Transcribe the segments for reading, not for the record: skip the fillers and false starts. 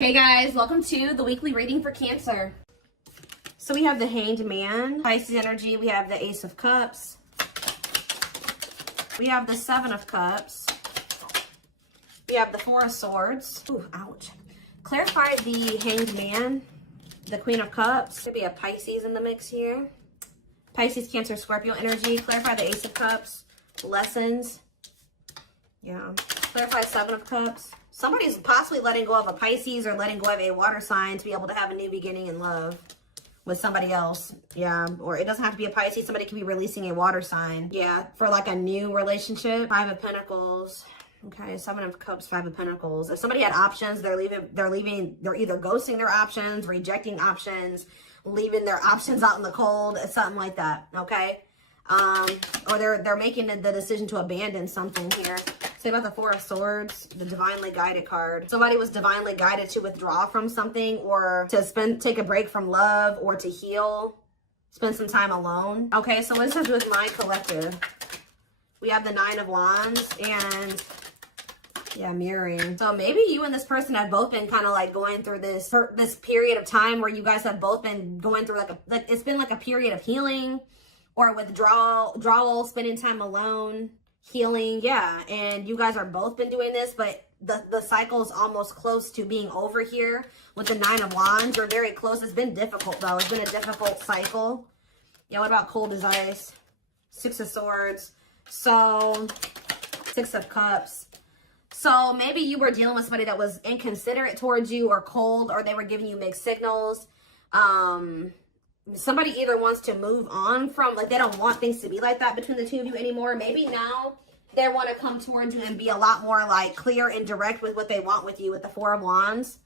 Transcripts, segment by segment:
Hey guys, welcome to the weekly reading for Cancer. So we have the Hanged Man, Pisces energy. We have the Ace of Cups. We have the Seven of Cups. We have the Four of Swords. Ooh, ouch. Clarify the Hanged Man, the Queen of Cups. Could be a Pisces in the mix here. Pisces, Cancer, Scorpio energy. Clarify the Ace of Cups. Lessons. Yeah. Clarify Seven of Cups. Somebody's possibly letting go of a Pisces or letting go of a water sign to be able to have a new beginning in love with somebody else. Yeah. Or it doesn't have to be a Pisces. Somebody could be releasing a water sign. Yeah. For like a new relationship. Five of Pentacles. Okay. Seven of Cups, Five of Pentacles. If somebody had options, they're either ghosting their options, rejecting options, leaving their options out in the cold, something like that. Okay. Or they're making the decision to abandon something here. Say about the Four of Swords, the divinely guided card. Somebody was divinely guided to withdraw from something or to take a break from love or to heal, spend some time alone. Okay, so what does this have to do with my collective? We have the Nine of Wands and yeah, mirroring. So maybe you and this person have both been kind of like going through this period of time where you guys have both been going through it's been like a period of healing or withdrawal, spending time alone, healing. Yeah, and you guys are both been doing this, but the cycle is almost close to being over here with the Nine of Wands. You're very close. It's been difficult though. It's been a difficult cycle. Yeah, what about cold as ice? Six of Swords. So Six of Cups. So maybe you were dealing with somebody that was inconsiderate towards you or cold, or they were giving you mixed signals. Somebody either wants to move on from, like, they don't want things to be like that between the two of you anymore. Maybe now they want to come towards you and be a lot more like clear and direct with what they want with you with the Four of Wands.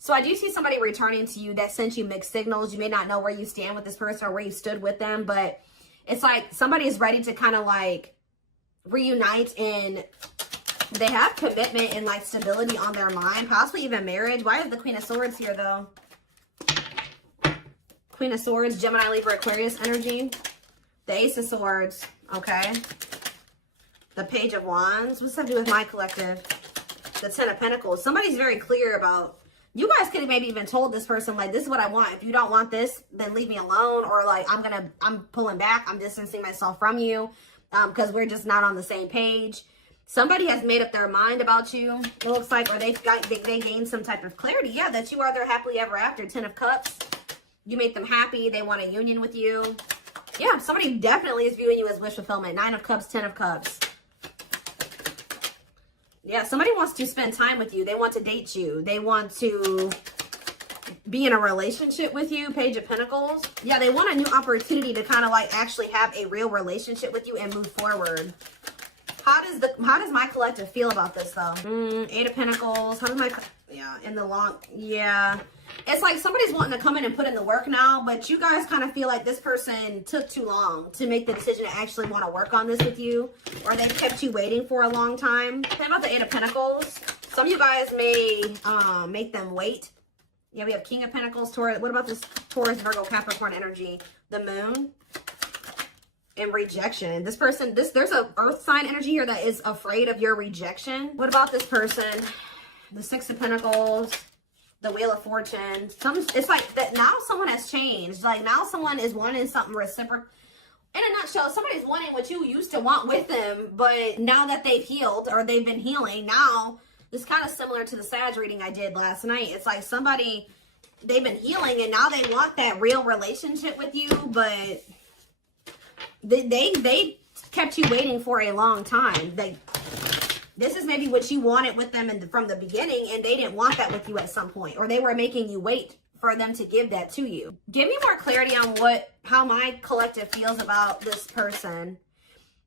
So I do see somebody returning to you that sent you mixed signals. You may not know where you stand with this person or where you stood with them, but it's like somebody is ready to kind of like reunite, and they have commitment and like stability on their mind, possibly even marriage. Why is the Queen of Swords here though? Queen of Swords, Gemini, Libra, Aquarius energy. The Ace of Swords, okay. The Page of Wands. What's that have to do with my collective? The Ten of Pentacles. Somebody's very clear about, you guys could have maybe even told this person, like, this is what I want. If you don't want this, then leave me alone. Or like, I'm pulling back. I'm distancing myself from you because we're just not on the same page. Somebody has made up their mind about you, it looks like, or they gained some type of clarity. Yeah, that you are their happily ever after. Ten of Cups. You make them happy. They want a union with you. Yeah, somebody definitely is viewing you as wish fulfillment. Nine of Cups, Ten of Cups. Yeah, somebody wants to spend time with you. They want to date you. They want to be in a relationship with you. Page of Pentacles. Yeah, they want a new opportunity to kind of like actually have a real relationship with you and move forward. How does my collective feel about this though? Eight of Pentacles. How does my, yeah, in the long, yeah. It's like somebody's wanting to come in and put in the work now, but you guys kind of feel like this person took too long to make the decision to actually want to work on this with you, or they kept you waiting for a long time. Think about the Eight of Pentacles. Some of you guys may make them wait. Yeah, we have King of Pentacles, Taurus. What about this Taurus, Virgo, Capricorn energy? The Moon and rejection. This person, there's a earth sign energy here that is afraid of your rejection. What about this person? The Six of Pentacles. The Wheel of Fortune. It's like that now someone has changed. Like now someone is wanting something reciprocal. In a nutshell, somebody's wanting what you used to want with them, but now that they've healed or they've been healing, now it's kind of similar to the Sag reading I did last night. It's like somebody, they've been healing and now they want that real relationship with you, but they kept you waiting for a long time. This is maybe what you wanted with them from the beginning, and they didn't want that with you at some point, or they were making you wait for them to give that to you. Give me more clarity on how my collective feels about this person.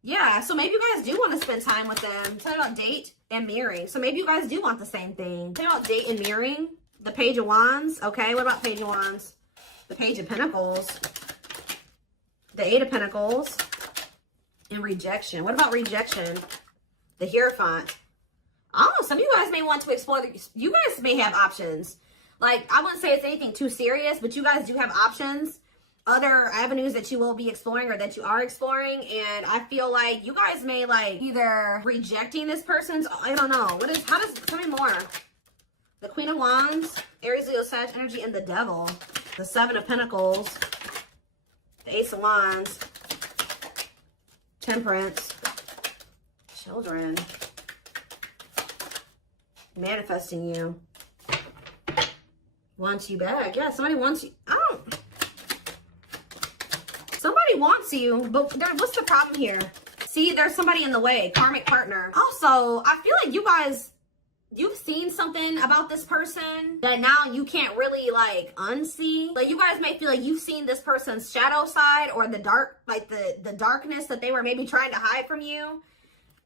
Yeah, so maybe you guys do want to spend time with them. Talk about date and mirroring. So maybe you guys do want the same thing. Talk about date and mirroring. The Page of Wands. Okay, what about Page of Wands? The Page of Pentacles. The Eight of Pentacles. And rejection. What about rejection? The Hierophant. Oh, some of you guys may want to explore. You guys may have options. Like, I wouldn't say it's anything too serious, but you guys do have options. Other avenues that you will be exploring or that you are exploring. And I feel like you guys may like either rejecting this person's, I don't know. How does, tell me more. The Queen of Wands, Aries, Leo, Sag energy, and the Devil. The Seven of Pentacles, the Ace of Wands, Temperance, Children, manifesting you, wants you back. Yeah, somebody wants you. Somebody wants you, but what's the problem here? See, there's somebody in the way, karmic partner. Also, I feel like you guys, you've seen something about this person that now you can't really like unsee. Like you guys may feel like you've seen this person's shadow side or the dark, like the darkness that they were maybe trying to hide from you.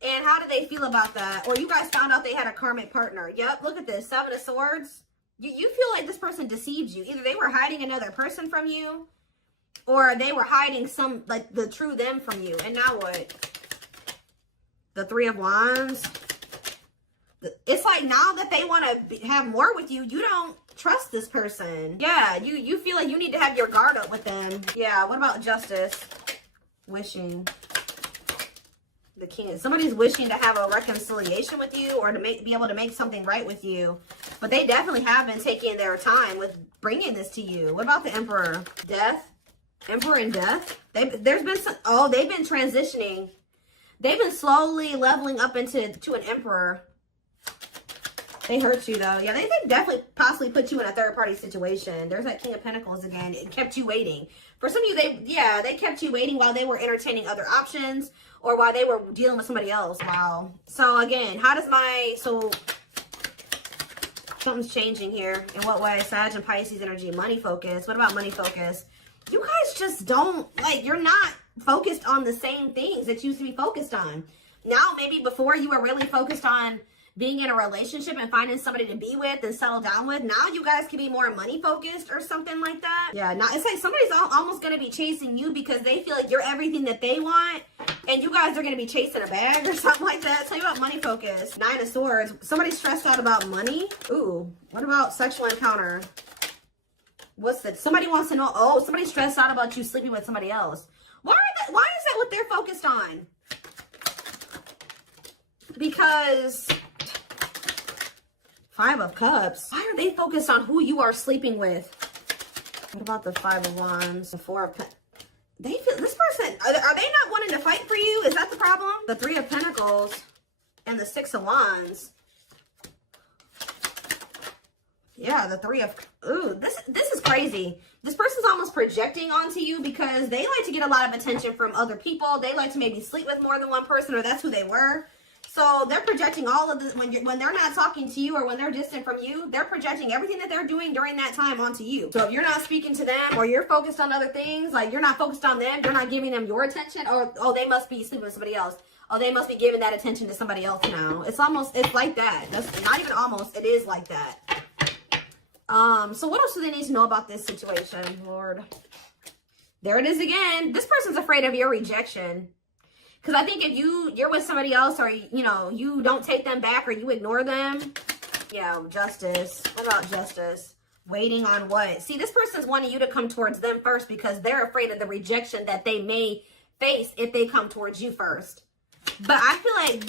And how do they feel about that? Or you guys found out they had a karmic partner. Yep, look at this, Seven of Swords. You feel like this person deceived you. Either they were hiding another person from you, or they were hiding some, like the true them from you. And now what? The Three of Wands. It's like now that they want to have more with you, you don't trust this person. Yeah, you feel like you need to have your guard up with them. Yeah, what about Justice? Wishing. The King. Somebody's wishing to have a reconciliation with you or to be able to make something right with you. But they definitely have been taking their time with bringing this to you. What about the Emperor? Death? Emperor and Death? There's been some, they've been transitioning. They've been slowly leveling up into an Emperor. They hurt you though. Yeah, they definitely possibly put you in a third party situation. There's that King of Pentacles again. It kept you waiting. For some of you, they kept you waiting while they were entertaining other options or while they were dealing with somebody else. Wow. So again, something's changing here. In what way? Sag and Pisces energy, money focus. What about money focus? You guys just don't, you're not focused on the same things that you used to be focused on. Now, maybe before you were really focused on being in a relationship and finding somebody to be with and settle down with. Now you guys can be more money focused or something like that. Yeah, now it's like somebody's almost going to be chasing you because they feel like you're everything that they want. And you guys are going to be chasing a bag or something like that. Tell you about money focus. Nine of Swords. Somebody's stressed out about money. Ooh, what about sexual encounter? What's that? Somebody wants to know. Oh, somebody's stressed out about you sleeping with somebody else. Why is that what they're focused on? Because Five of Cups. Why are they focused on who you are sleeping with? What about the Five of Wands? The Four of Pentacles. They feel this person, are they not wanting to fight for you? Is that the problem? The Three of Pentacles and the Six of Wands. Yeah, the Three of, ooh, this is crazy. This person's almost projecting onto you because they like to get a lot of attention from other people. They like to maybe sleep with more than one person, or that's who they were. So they're projecting all of this when they're not talking to you or when they're distant from you, they're projecting everything that they're doing during that time onto you. So if you're not speaking to them or you're focused on other things, like you're not focused on them, you're not giving them your attention, or, oh, they must be sleeping with somebody else. Oh, they must be giving that attention to somebody else now. It's like that. That's not even almost, it is like that. So what else do they need to know about this situation, Lord? There it is again. This person's afraid of your rejection. Because I think if you're with somebody else or, you don't take them back or you ignore them. Yeah, Justice. What about Justice? Waiting on what? See, this person's wanting you to come towards them first because they're afraid of the rejection that they may face if they come towards you first. But I feel like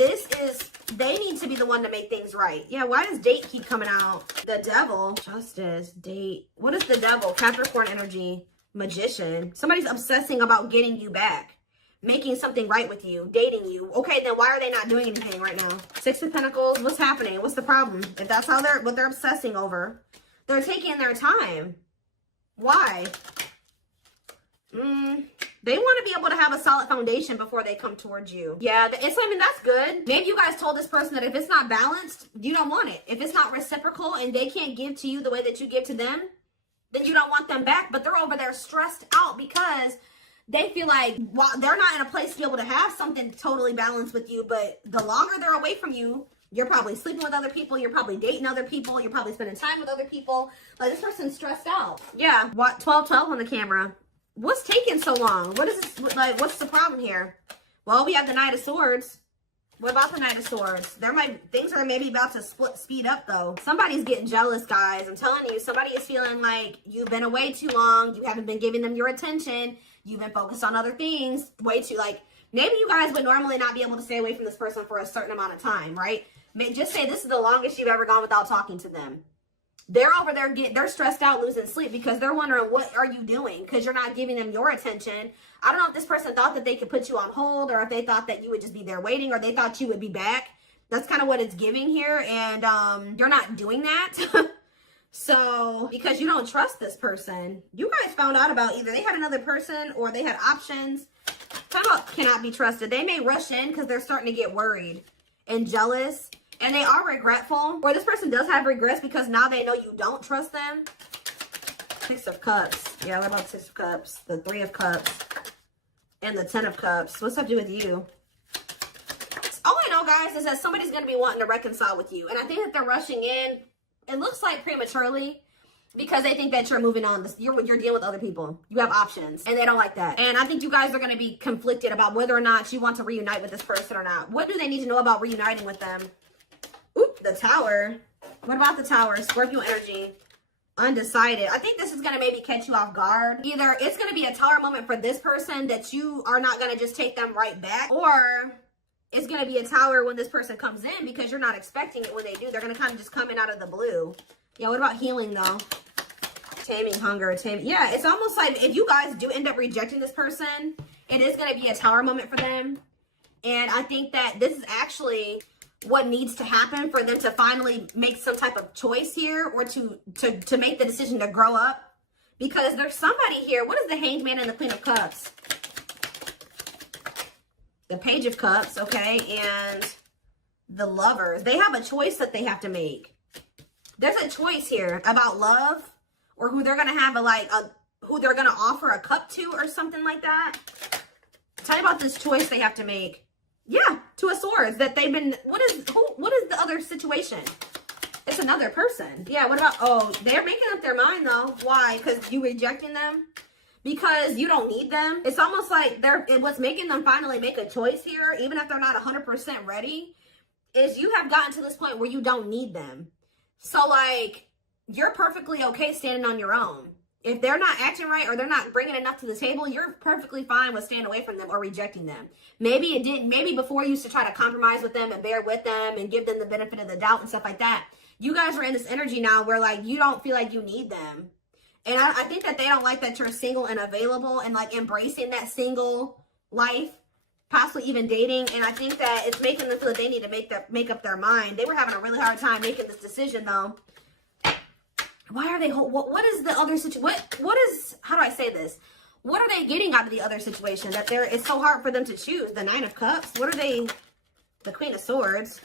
they need to be the one to make things right. Yeah, why does date keep coming out? The Devil. Justice, date. What is the Devil? Capricorn energy. Magician. Somebody's obsessing about getting you back. Making something right with you, dating you. Okay, then why are they not doing anything right now? Six of Pentacles, what's happening? What's the problem? If that's what they're obsessing over, they're taking their time. Why? They want to be able to have a solid foundation before they come towards you. Yeah, that's good. Maybe you guys told this person that if it's not balanced, you don't want it. If it's not reciprocal and they can't give to you the way that you give to them, then you don't want them back. But they're over there stressed out because they feel like they're not in a place to be able to have something totally balanced with you, but the longer they're away from you, you're probably sleeping with other people, you're probably dating other people, you're probably spending time with other people. Like, this person's stressed out. Yeah, 12-12 on the camera. What's taking so long? What is this, what's the problem here? Well, we have the Knight of Swords. What about the Knight of Swords? Things are maybe about to speed up though. Somebody's getting jealous, guys. I'm telling you, somebody is feeling like you've been away too long, you haven't been giving them your attention. You've been focused on other things way too, maybe you guys would normally not be able to stay away from this person for a certain amount of time, right? Just say this is the longest you've ever gone without talking to them. They're over there they're stressed out, losing sleep because they're wondering, what are you doing? Because you're not giving them your attention. I don't know if this person thought that they could put you on hold, or if they thought that you would just be there waiting, or they thought you would be back. That's kind of what it's giving here. And you're not doing that. So, because you don't trust this person, you guys found out about either they had another person or they had options. Talk about cannot be trusted. They may rush in because they're starting to get worried and jealous. And they are regretful. Or this person does have regrets because now they know you don't trust them. Six of Cups. Yeah, what about Six of Cups? The Three of Cups. And the Ten of Cups. What's that to do with you? All I know, guys, is that somebody's going to be wanting to reconcile with you. And I think that they're rushing in. It looks like prematurely because they think that you're moving on. You're dealing with other people. You have options and they don't like that. And I think you guys are going to be conflicted about whether or not you want to reunite with this person or not. What do they need to know about reuniting with them? Oop, the Tower. What about the Tower? Scorpio energy. Undecided. I think this is going to maybe catch you off guard. Either it's going to be a Tower moment for this person that you are not going to just take them right back, or it's going to be a Tower when this person comes in because you're not expecting it when they do. They're going to kind of just come in out of the blue. Yeah, what about healing, though? Taming hunger. Yeah, it's almost like if you guys do end up rejecting this person, it is going to be a Tower moment for them. And I think that this is actually what needs to happen for them to finally make some type of choice here, or to make the decision to grow up. Because there's somebody here. What is the Hanged Man and the Queen of Cups? The Page of Cups, okay, and the Lovers. They have a choice that they have to make. There's a choice here about love, or who they're gonna have who they're gonna offer a cup to, or something like that. Tell me about this choice they have to make. Yeah, Two of Swords. That they've been. What is the other situation? It's another person. Yeah. What about? Oh, they're making up their mind though. Why? Because you rejecting them. Because you don't need them. It's almost like what's making them finally make a choice here, even if they're not 100% ready, is you have gotten to this point where you don't need them. So, like, you're perfectly okay standing on your own. If they're not acting right or they're not bringing enough to the table, you're perfectly fine with staying away from them or rejecting them. Maybe before you used to try to compromise with them and bear with them and give them the benefit of the doubt and stuff like that. You guys are in this energy now where, like, you don't feel like you need them. And I think that they don't like that you're single and available and, like, embracing that single life, possibly even dating. And I think that it's making them feel that they need to make up their mind. They were having a really hard time making this decision, though. Why are they, what is the other situation? What is, how do I say this? What are they getting out of the other situation that it's so hard for them to choose? The Nine of Cups. What are they, the Queen of Swords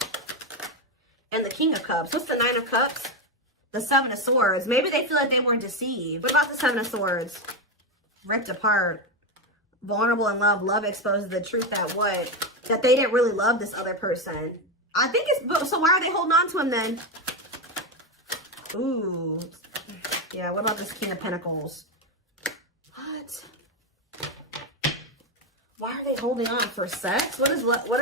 and the King of Cups. What's the Nine of Cups? The Seven of Swords. Maybe they feel like they were deceived. What about the Seven of Swords? Ripped apart. Vulnerable in love. Love exposes the truth that what? That they didn't really love this other person. I think it's, so why are they holding on to him then? Ooh. Yeah, what about this King of Pentacles? What? Why are they holding on? For sex? What are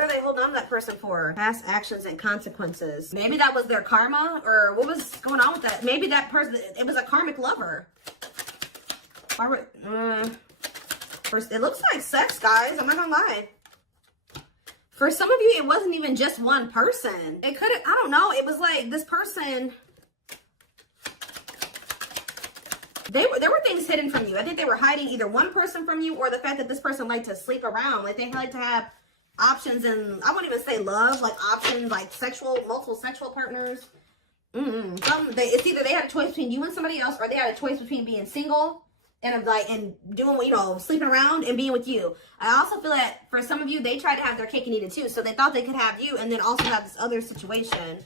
they holding on to that person for? Past actions and consequences. Maybe that was their karma, or what was going on with that? Maybe that person, it was a karmic lover. Why were, first, it looks like sex, guys. I'm not gonna lie. For some of you, it wasn't even just one person. It could have, I don't know. It was like this person, there were things hidden from you. I think they were hiding either one person from you or the fact that this person liked to sleep around. Like they like to have options, and I won't even say love, like options, like multiple sexual partners. It's either they had a choice between you and somebody else, or they had a choice between being single and doing, you know, sleeping around and being with you. I also feel that for some of you, they tried to have their cake and eat it too. So they thought they could have you and then also have this other situation.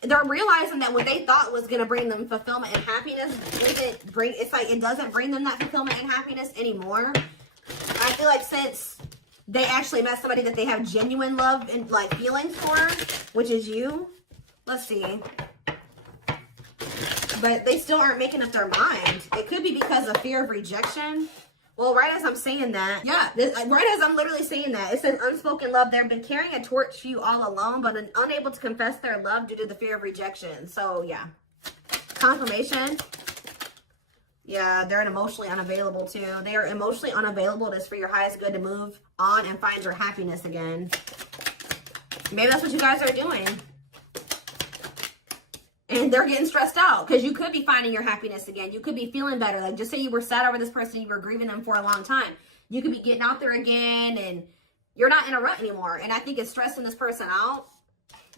They're realizing that what they thought was going to bring them fulfillment and happiness it doesn't bring them that fulfillment and happiness anymore. I feel like since they actually met somebody that they have genuine love and like feelings for, which is you. Let's see. But they still aren't making up their mind. It could be because of fear of rejection. Well, right as I'm saying that, yeah, right as I'm literally saying that, it says unspoken love. They've been carrying a torch for you all alone, but unable to confess their love due to the fear of rejection. So, yeah. Confirmation. Yeah, they're emotionally unavailable, too. They are emotionally unavailable. It is for your highest good to move on and find your happiness again. Maybe that's what you guys are doing. And they're getting stressed out because you could be finding your happiness again. You could be feeling better. Like, just say you were sad over this person, you were grieving them for a long time. You could be getting out there again and you're not in a rut anymore. And I think it's stressing this person out.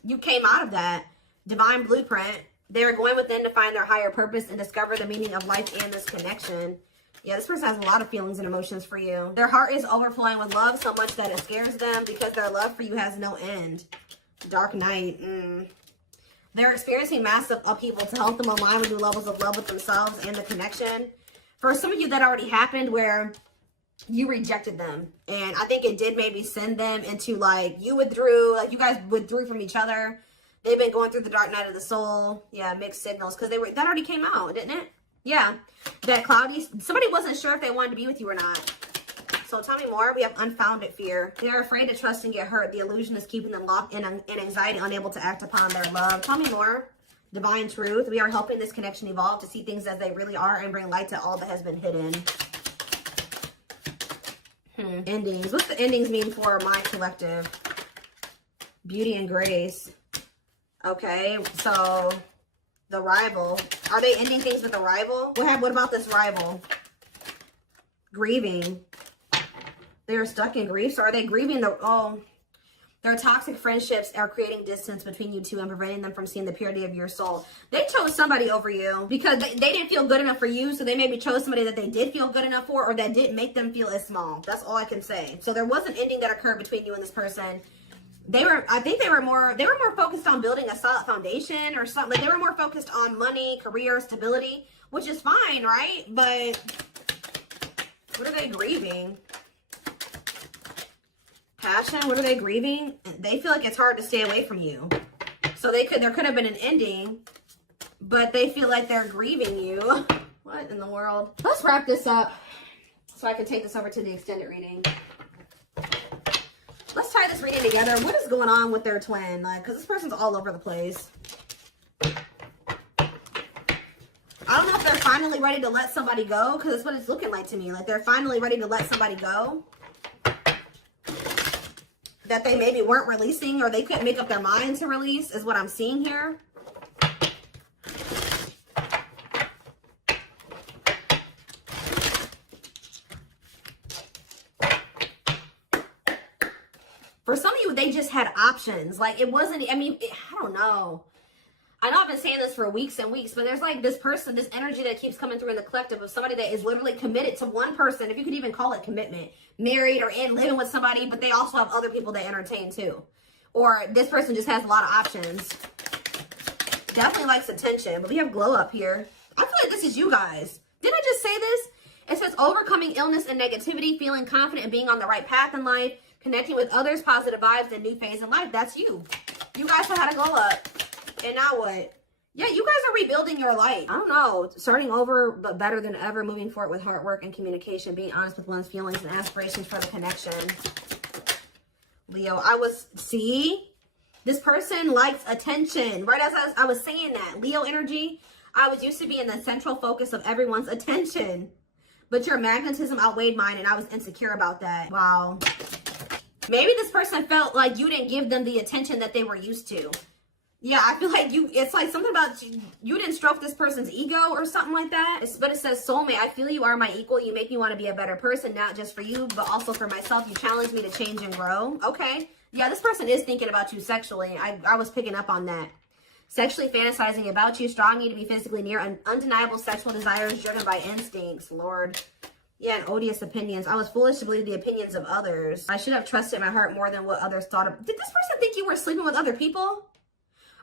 You came out of that divine blueprint. They're going within to find their higher purpose and discover the meaning of life and this connection. Yeah, this person has a lot of feelings and emotions for you. Their heart is overflowing with love so much that it scares them because their love for you has no end. Dark night. They're experiencing massive upheaval to help them align with new levels of love with themselves and the connection. For some of you, that already happened where you rejected them. And I think it did maybe send them into, like, you withdrew. Like, you guys withdrew from each other. They've been going through the dark night of the soul. Yeah, mixed signals. Because that already came out, didn't it? Yeah. That cloudy. Somebody wasn't sure if they wanted to be with you or not. So tell me more. We have unfounded fear. They're afraid to trust and get hurt. The illusion is keeping them locked in anxiety, unable to act upon their love. Tell me more. Divine truth. We are helping this connection evolve to see things as they really are and bring light to all that has been hidden. Endings. What's the endings mean for my collective? Beauty and grace. Okay, so the rival. Are they ending things with a rival? What about this rival? Grieving. They're stuck in grief. So are they grieving their toxic friendships are creating distance between you two and preventing them from seeing the purity of your soul. They chose somebody over you because they didn't feel good enough for you. So they maybe chose somebody that they did feel good enough for, or that didn't make them feel as small. That's all I can say. So there was an ending that occurred between you and this person. I think they were more focused on building a solid foundation or something. Like, they were more focused on money, career, stability, which is fine, right? But what are they grieving? Passion. What are they grieving? They feel like it's hard to stay away from you. So there could have been an ending, but they feel like they're grieving you. What in the world? Let's wrap this up so I can take this over to the extended reading. Let's tie this reading together. What is going on with their twin? Like, because this person's all over the place. I don't know if they're finally ready to let somebody go, because that's what it's looking like to me. Like, they're finally ready to let somebody go that they maybe weren't releasing, or they couldn't make up their mind to release, is what I'm seeing here. For some of you, they just had options. Like, it wasn't, I don't know. I know I've been saying this for weeks and weeks, but there's like this person, this energy that keeps coming through in the collective of somebody that is literally committed to one person, if you could even call it commitment, married or in living with somebody, but they also have other people they entertain too. Or this person just has a lot of options. Definitely likes attention, but we have glow up here. I feel like this is you guys. Didn't I just say this? It says overcoming illness and negativity, feeling confident and being on the right path in life, connecting with others, positive vibes, and new phase in life. That's you. You guys have had a glow up. And now what? Yeah, you guys are rebuilding your life. I don't know. Starting over, but better than ever. Moving forward with hard work and communication. Being honest with one's feelings and aspirations for the connection. Leo, see? This person likes attention. Right as I was saying that. Leo energy. I was used to be in the central focus of everyone's attention. But your magnetism outweighed mine, and I was insecure about that. Wow. Maybe this person felt like you didn't give them the attention that they were used to. Yeah, I feel like it's like something about you didn't stroke this person's ego or something like that. But it says, soulmate, I feel you are my equal. You make me want to be a better person, not just for you, but also for myself. You challenge me to change and grow. Okay. Yeah, this person is thinking about you sexually. I was picking up on that. Sexually fantasizing about you, strong need to be physically near, undeniable sexual desires driven by instincts. Lord. Yeah, and odious opinions. I was foolish to believe the opinions of others. I should have trusted my heart more than what others thought of. Did this person think you were sleeping with other people?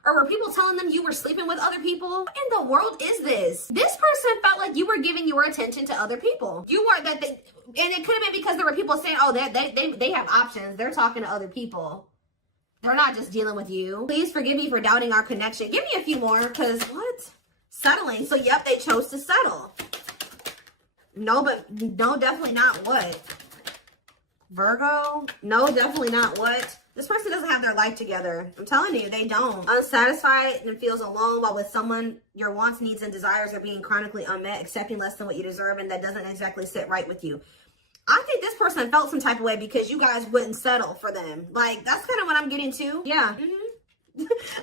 Or were people telling them you were sleeping with other people? What in the world is this? This person felt like you were giving your attention to other people. You weren't and it could have been because there were people saying, oh, they have options. They're talking to other people. They're not just dealing with you. Please forgive me for doubting our connection. Give me a few more, because what? Settling. So, yep, they chose to settle. No, definitely not what? Virgo? No, definitely not what? This person doesn't have their life together. I'm telling you, they don't. Unsatisfied and feels alone while with someone your wants, needs, and desires are being chronically unmet, accepting less than what you deserve, and that doesn't exactly sit right with you. I think this person felt some type of way because you guys wouldn't settle for them. Like, that's kind of what I'm getting to. Yeah.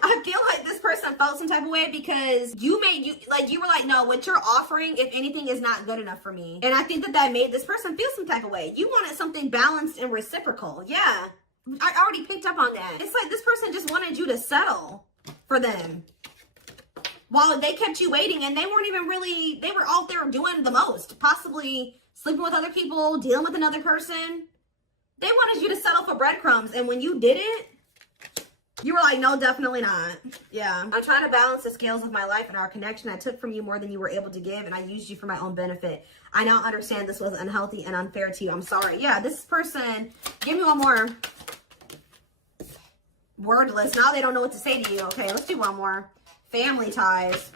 I feel like this person felt some type of way because you were like, no, what you're offering, if anything, is not good enough for me. And I think that made this person feel some type of way. You wanted something balanced and reciprocal. Yeah, I already picked up on that. It's like this person just wanted you to settle for them while they kept you waiting, and they weren't even really, they were out there doing the most, possibly sleeping with other people, dealing with another person. They wanted you to settle for breadcrumbs, and when you didn't, you were like, no, definitely not. Yeah. I'm trying to balance the scales of my life and our connection. I took from you more than you were able to give, and I used you for my own benefit. I now understand this was unhealthy and unfair to you. I'm sorry. Yeah, this person, give me one more. Wordless. Now they don't know what to say to you. Okay, let's do one more. Family ties.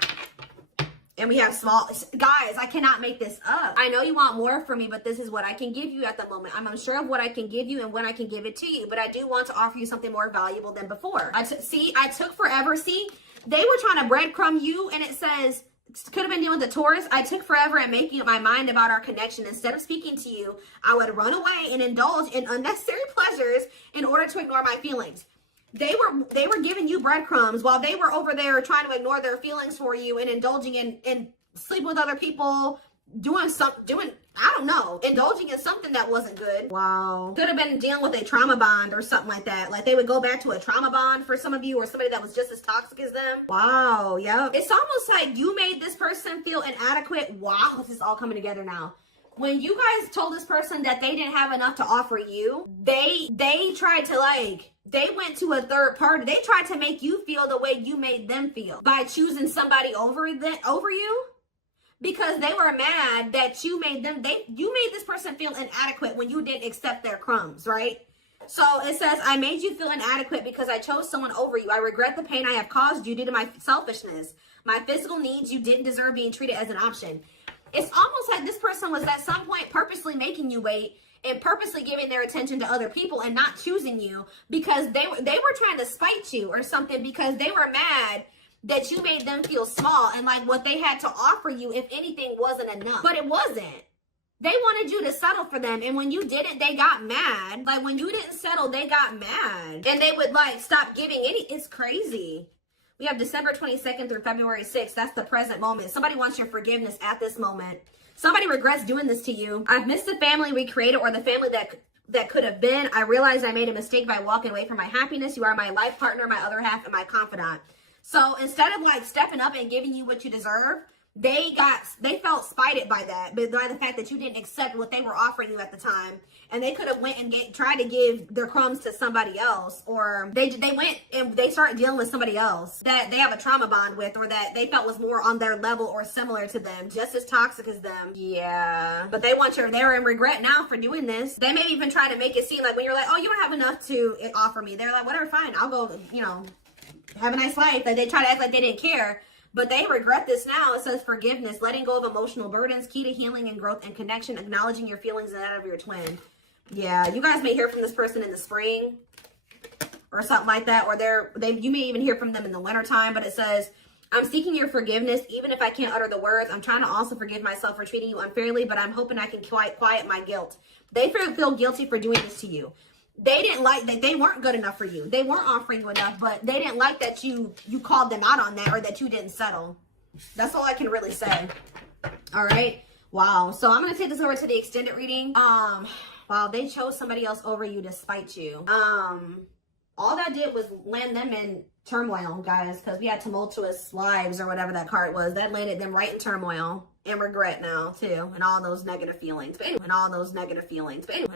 And we have small, guys, I cannot make this up. I know you want more from me, but this is what I can give you at the moment. I'm unsure of what I can give you and when I can give it to you, but I do want to offer you something more valuable than before. I took forever. See, they were trying to breadcrumb you, and it says, could have been dealing with the Taurus. I took forever at making up my mind about our connection. Instead of speaking to you, I would run away and indulge in unnecessary pleasures in order to ignore my feelings. They were giving you breadcrumbs while they were over there trying to ignore their feelings for you and indulging in sleeping with other people, indulging in something that wasn't good. Wow. Could have been dealing with a trauma bond or something like that. Like they would go back to a trauma bond for some of you, or somebody that was just as toxic as them. Wow. Yep. It's almost like you made this person feel inadequate. Wow. This is all coming together now. When you guys told this person that they didn't have enough to offer you, they tried to they went to a third party. They tried to make you feel the way you made them feel by choosing somebody over you, because they were mad that you made this person feel inadequate when you didn't accept their crumbs, right? So it says, I made you feel inadequate because I chose someone over you. I regret the pain I have caused you due to my selfishness. My physical needs, you didn't deserve being treated as an option. It's almost like this person was at some point purposely making you wait and purposely giving their attention to other people and not choosing you because they were trying to spite you or something, because they were mad that you made them feel small and like what they had to offer you, if anything, wasn't enough. But it wasn't. They wanted you to settle for them, and when you didn't, they got mad. Like when you didn't settle, they got mad, and they would like stop giving any. It's crazy. We have December 22nd through February 6th. That's the present moment. Somebody wants your forgiveness at this moment. Somebody regrets doing this to you. I've missed the family we created, or the family that could have been. I realized I made a mistake by walking away from my happiness. You are my life partner, my other half, and my confidant. So instead of like stepping up and giving you what you deserve, they felt spited by that, but by the fact that you didn't accept what they were offering you at the time. And they could have went and tried to give their crumbs to somebody else, or they went and they started dealing with somebody else that they have a trauma bond with, or that they felt was more on their level or similar to them, just as toxic as them. Yeah. But they're in regret now for doing this. They may even try to make it seem like when you're like, oh, you don't have enough to offer me. They're like, whatever, fine. I'll go, have a nice life. Like they try to act like they didn't care. But they regret this now. It says forgiveness, letting go of emotional burdens, key to healing and growth and connection, acknowledging your feelings and that of your twin. Yeah, you guys may hear from this person in the spring or something like that, or you may even hear from them in the wintertime. But it says, I'm seeking your forgiveness, even if I can't utter the words. I'm trying to also forgive myself for treating you unfairly, but I'm hoping I can quiet my guilt. They feel guilty for doing this to you. They didn't like that they weren't good enough for you. They weren't offering you enough, but they didn't like that you called them out on that, or that you didn't settle. That's all I can really say. All right. Wow. So I'm going to take this over to the extended reading. Wow, they chose somebody else over you to spite you. All that did was land them in turmoil, guys, because we had tumultuous lives or whatever that card was. That landed them right in turmoil and regret now, too, and all those negative feelings. But anyway,